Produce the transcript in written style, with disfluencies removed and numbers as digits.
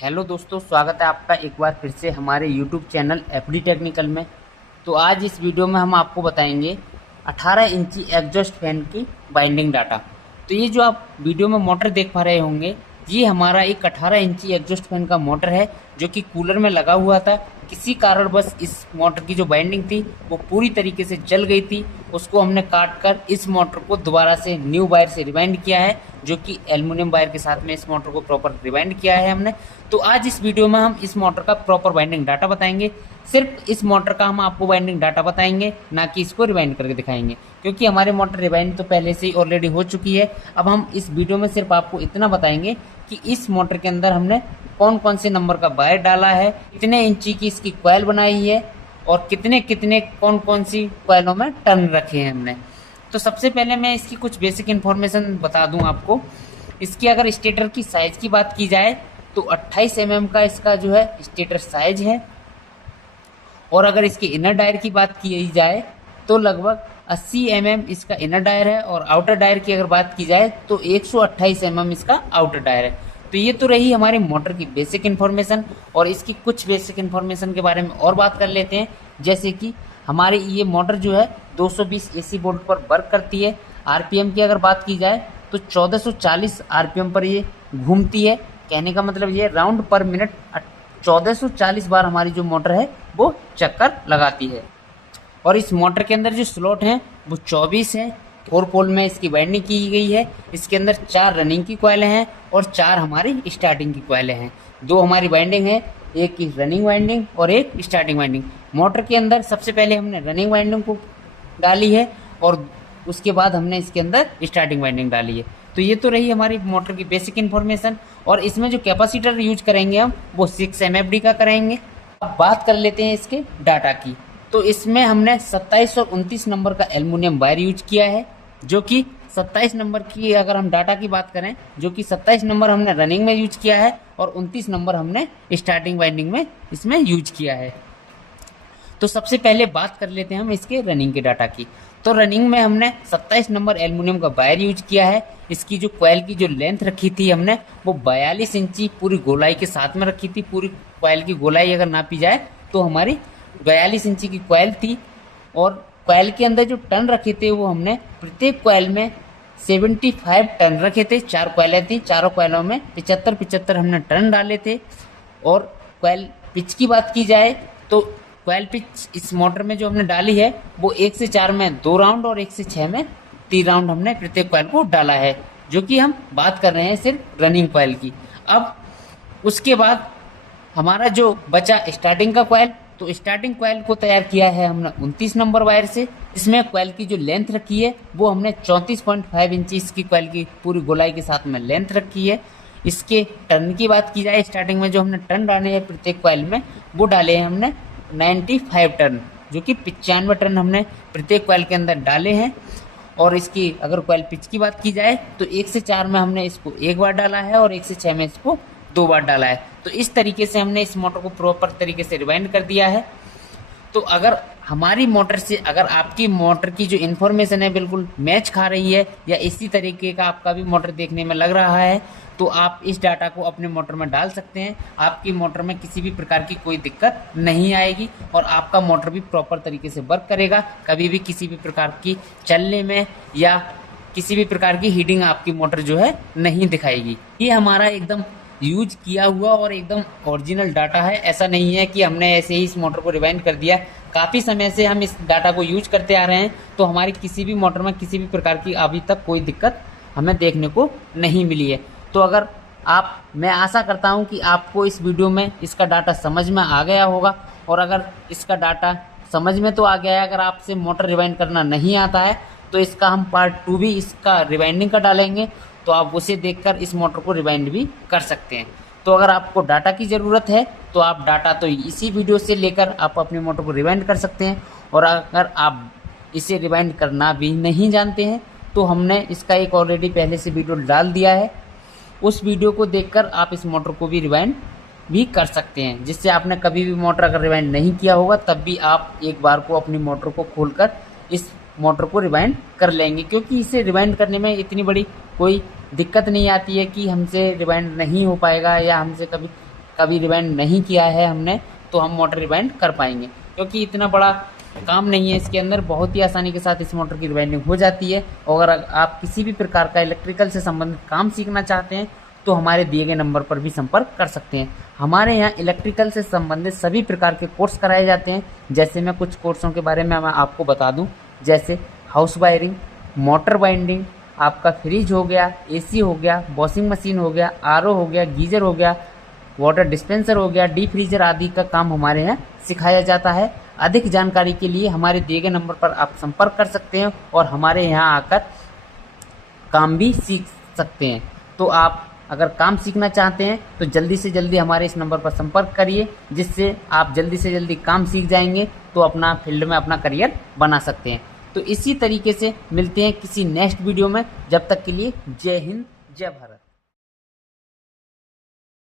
Hello दोस्तों, स्वागत है आपका एक बार फिर से हमारे यूट्यूब चैनल एफडी टेक्निकल में। तो आज इस वीडियो में हम आपको बताएंगे 18 इंची एग्जॉस्ट फैन की बाइंडिंग डाटा। तो ये जो आप वीडियो में मोटर देख पा रहे होंगे, ये हमारा एक 18 इंची एग्जॉस्ट फैन का मोटर है जो कि कूलर में लगा हुआ था। किसी कारणवश इस मोटर की जो बाइंडिंग थी वो पूरी तरीके से जल गई थी। उसको हमने काट कर इस मोटर को दोबारा से न्यू वायर से रिवाइंड किया है, जो कि एल्युमिनियम वायर के साथ में इस मोटर को प्रॉपर रिवाइंड किया है हमने। तो आज इस वीडियो में हम इस मोटर का प्रॉपर बाइंडिंग डाटा बताएंगे। सिर्फ इस मोटर का हम आपको बाइंडिंग डाटा बताएंगे, ना कि इसको रिवाइंड करके दिखाएंगे, क्योंकि हमारे मोटर रिवाइंड तो पहले से ही ऑलरेडी हो चुकी है। अब हम इस वीडियो में सिर्फ आपको इतना बताएंगे कि इस मोटर के अंदर हमने कौन कौन से नंबर का वायर डाला है, कितने इंची की इसकी कॉइल बनाई है और कितने कितने कौन कौन सी कॉइलों में टर्न रखे हैं हमने। तो सबसे पहले मैं इसकी कुछ बेसिक इन्फॉर्मेशन बता दूं आपको। इसकी अगर स्टेटर की साइज की बात की जाए तो 28 mm का इसका जो है स्टेटर साइज है, और अगर इसके इनर डायर की बात की जाए तो लगभग 80 mm इसका इनर डायर है, और आउटर डायर की अगर बात की जाए तो 128 mm इसका आउटर डायर है। तो ये तो रही हमारी मोटर की बेसिक इन्फॉर्मेशन, और इसकी कुछ बेसिक इन्फॉर्मेशन के बारे में और बात कर लेते हैं। जैसे कि हमारी ये मोटर जो है 220 AC वोल्ट पर वर्क करती है। आरपीएम की अगर बात की जाए तो 1440 आरपीएम पर ये घूमती है। कहने का मतलब ये राउंड पर मिनट 1440 बार हमारी जो मोटर है वो चक्कर लगाती है। और इस मोटर के अंदर जो स्लॉट हैं वो 24 है। 4 पोल में इसकी वाइंडिंग की गई है। इसके अंदर 4 रनिंग की कॉइलें हैं और 4 हमारी स्टार्टिंग की कॉइलें हैं। 2 हमारी वाइंडिंग है, एक की रनिंग वाइंडिंग और एक स्टार्टिंग वाइंडिंग। मोटर के अंदर सबसे पहले हमने रनिंग वाइंडिंग को डाली है और उसके बाद हमने इसके अंदर स्टार्टिंग वाइंडिंग डाली है। तो ये तो रही हमारी मोटर की बेसिक इन्फॉर्मेशन। और इसमें जो कैपेसिटर यूज करेंगे हम वो 6 MFD का करेंगे। अब बात कर लेते हैं इसके डाटा की। तो इसमें हमने 27 और 29 नंबर का एल्युमिनियम वायर यूज किया है, जो कि 27 नंबर की अगर हम डाटा की बात करें, जो कि 27 नंबर हमने रनिंग में यूज किया है और 29 नंबर हमने स्टार्टिंग वाइंडिंग में इसमें यूज किया है। तो सबसे पहले बात कर लेते हैं हम इसके रनिंग के डाटा की। तो रनिंग में हमने 27 नंबर एल्युमिनियम का वायर यूज किया है। इसकी जो कॉइल की जो लेंथ रखी थी हमने वो 42 इंची पूरी गोलाई के साथ में रखी थी। पूरी कॉइल की गोलाई अगर नापी जाए तो हमारी 42 इंची की कॉइल थी। और कॉइल के अंदर जो टर्न रखे थे वो हमने प्रत्येक कॉइल में 75 टर्न रखे थे। 4 कॉइलें थी, चारों कॉइलों में 75 हमने टर्न डाले थे। और कॉइल पिच की बात की जाए तो कॉइल पिच इस मोटर में जो हमने डाली है वो 1 से 4 में 2 राउंड और 1 से 6 में 3 राउंड हमने प्रत्येक कॉइल को डाला है, जो कि हम बात कर रहे हैं सिर्फ रनिंग कॉइल की। अब उसके बाद हमारा जो बचा स्टार्टिंग का कॉइल, तो स्टार्टिंग कॉइल को तैयार किया है हमने 29 नंबर वायर से। इसमें कॉइल की जो लेंथ रखी है वो हमने 34.5 इंची इसकी कॉइल की पूरी गोलाई के साथ में लेंथ रखी है। इसके टर्न की बात की जाए, स्टार्टिंग में जो हमने टर्न डाले हैं प्रत्येक कॉइल में वो डाले हैं हमने 95 टर्न, जो कि 95 टर्न हमने प्रत्येक कॉइल के अंदर डाले हैं। और इसकी अगर कॉइल पिच की बात की जाए तो 1 से 4 में हमने इसको 1 बार डाला है और 1 से 6 में इसको 2 बार डाला है। तो इस तरीके से हमने इस मोटर को प्रॉपर तरीके से रिवाइंड कर दिया है। तो अगर हमारी मोटर से अगर आपकी मोटर की जो इन्फॉर्मेशन है बिल्कुल मैच खा रही है या इसी तरीके का आपका भी मोटर देखने में लग रहा है, तो आप इस डाटा को अपने मोटर में डाल सकते हैं। आपकी मोटर में किसी भी प्रकार की कोई दिक्कत नहीं आएगी और आपका मोटर भी प्रॉपर तरीके से वर्क करेगा। कभी भी किसी भी प्रकार की चलने में या किसी भी प्रकार की हीटिंग आपकी मोटर जो है नहीं दिखाएगी। ये हमारा एकदम यूज किया हुआ और एकदम ओरिजिनल डाटा है। ऐसा नहीं है कि हमने ऐसे ही इस मोटर को रिवाइंड कर दिया। काफ़ी समय से हम इस डाटा को यूज करते आ रहे हैं, तो हमारी किसी भी मोटर में किसी भी प्रकार की अभी तक कोई दिक्कत हमें देखने को नहीं मिली है। तो अगर मैं आशा करता हूं कि आपको इस वीडियो में इसका डाटा समझ में आ गया होगा। और अगर इसका डाटा समझ में तो आ गया है, अगर आपसे मोटर रिवाइंड करना नहीं आता है तो इसका हम पार्ट 2 भी इसका रिवाइंडिंग का डालेंगे, तो आप उसे देखकर इस मोटर को रिवाइंड भी कर सकते हैं। तो अगर आपको डाटा की ज़रूरत है तो आप डाटा तो इसी वीडियो से लेकर आप अपनी मोटर को रिवाइंड कर सकते हैं। और अगर आप इसे रिवाइंड करना भी नहीं जानते हैं तो हमने इसका एक ऑलरेडी पहले से वीडियो डाल दिया है। उस वीडियो को देखकर आप इस मोटर को भी रिवाइंड भी कर सकते हैं, जिससे आपने कभी भी मोटर अगर रिवाइंड नहीं किया होगा तब भी आप एक बार को अपनी मोटर को खोलकर इस मोटर को रिवाइंड कर लेंगे। क्योंकि इसे रिवाइंड करने में इतनी बड़ी कोई दिक्कत नहीं आती है कि हमसे रिवाइंड नहीं हो पाएगा या हमसे कभी कभी रिवाइंड नहीं किया है हमने तो हम मोटर रिवाइंड कर पाएंगे, क्योंकि इतना बड़ा काम नहीं है इसके अंदर, बहुत ही आसानी के साथ इस मोटर की रिवाइंडिंग हो जाती है। और अगर आप किसी भी प्रकार का इलेक्ट्रिकल से संबंधित काम सीखना चाहते हैं तो हमारे दिए गए नंबर पर भी संपर्क कर सकते हैं। हमारे यहाँ इलेक्ट्रिकल से संबंधित सभी प्रकार के कोर्स कराए जाते हैं। जैसे मैं कुछ कोर्सों के बारे में मैं आपको बता दूं, जैसे हाउस वायरिंग, मोटर बाइंडिंग, आपका फ्रिज हो गया, एसी हो गया, वॉशिंग मशीन हो गया, आरओ हो गया, गीजर हो गया, वाटर डिस्पेंसर हो गया, डीप फ्रीजर आदि का काम हमारे यहाँ सिखाया जाता है। अधिक जानकारी के लिए हमारे दिए गए नंबर पर आप संपर्क कर सकते हैं और हमारे यहाँ आकर काम भी सीख सकते हैं। तो आप अगर काम सीखना चाहते हैं तो जल्दी से जल्दी हमारे इस नंबर पर संपर्क करिए, जिससे आप जल्दी से जल्दी काम सीख जाएंगे तो अपना फील्ड में अपना करियर बना सकते हैं। तो इसी तरीके से मिलते हैं किसी नेक्स्ट वीडियो में। जब तक के लिए जय हिंद, जय भारत।